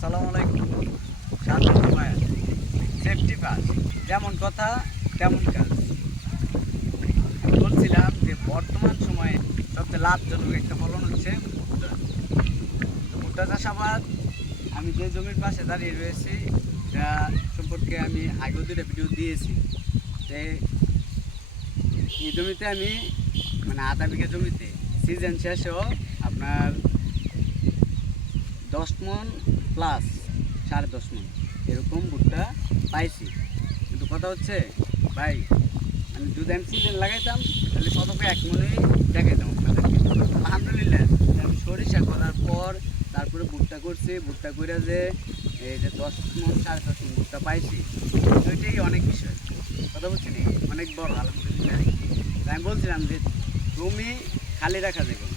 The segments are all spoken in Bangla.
আসসালামু আলাইকুম। সাধারণ উপায় সেফটি ফার্স্ট, যেমন কথা তেমন কাজ। আমি বলছিলাম যে বর্তমান সময়ে সবচেয়ে লাভজনক একটা ফলন হচ্ছে ভুট্টা। তো ভুট্টা চাষাবাদ আমি যে জমির পাশে দাঁড়িয়ে রয়েছি এটা সম্পর্কে আমি আগেও দুটো ভিডিও দিয়েছি। যে এই জমিতে আমি আধা বিঘা জমিতে সিজন শেষেও আপনার 10 মণ প্লাস 10.5 মণ এরকম ভুট্টা পাইছি। কিন্তু কথা হচ্ছে ভাই, যদি আমি সিজন লাগাইতাম তাহলে শতকে 1 মণই দেখাইতাম আপনাদেরকে। আলহামদুলিল্লাহ আমি সরিষা করার পর তারপরে ভুট্টা করছি, ভুট্টা করে যে এই যে 10 মণ 10.5 মণ ভুট্টা পাইছি, ওইটাই অনেক বিষয়। কথা বলছি নি, অনেক বড় আলহামদুলিল্লাহ। আমি বলছিলাম যে জমি খালি রাখা যাবে না।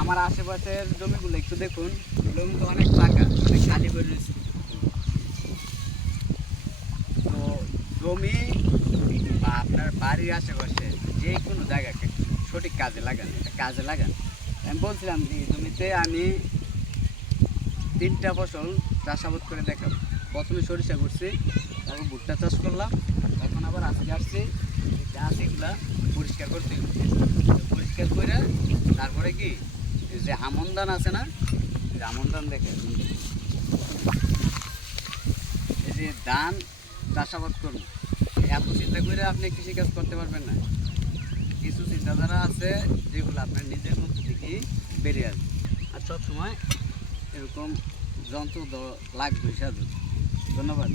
আমার আশেপাশের জমিগুলো একটু দেখুন, জমি তো অনেক ফাঁকা, অনেক খালি করে রয়েছে। তো জমি বা আপনার বাড়ির আশেপাশে যে কোনো জায়গাকে সঠিক কাজে লাগান, এটা কাজে লাগান। আমি বলছিলাম যে এই জমিতে আমি 3টা ফসল চাষাবাদ করে দেখাবো। প্রথমে সরিষা করছি, তারপর ভুট্টা চাষ করলাম, এখন আবার আজকে আসছি গাছ এগুলা পরিষ্কার করতে হবে। পরিষ্কার করে তারপরে কি যে আমন ধান আছে না, আমন ধান দেখে এই যে ধান চাষাবাদ করুন। এত চিন্তা করে আপনি কৃষিকাজ করতে পারবেন না। কিছু চিন্তাধারা আছে যেগুলো আপনার নিজের মধ্যে থেকেই বেরিয়ে আসবে। আর সবসময় এরকম যন্ত্র লাগবে সাধু। ধন্যবাদ।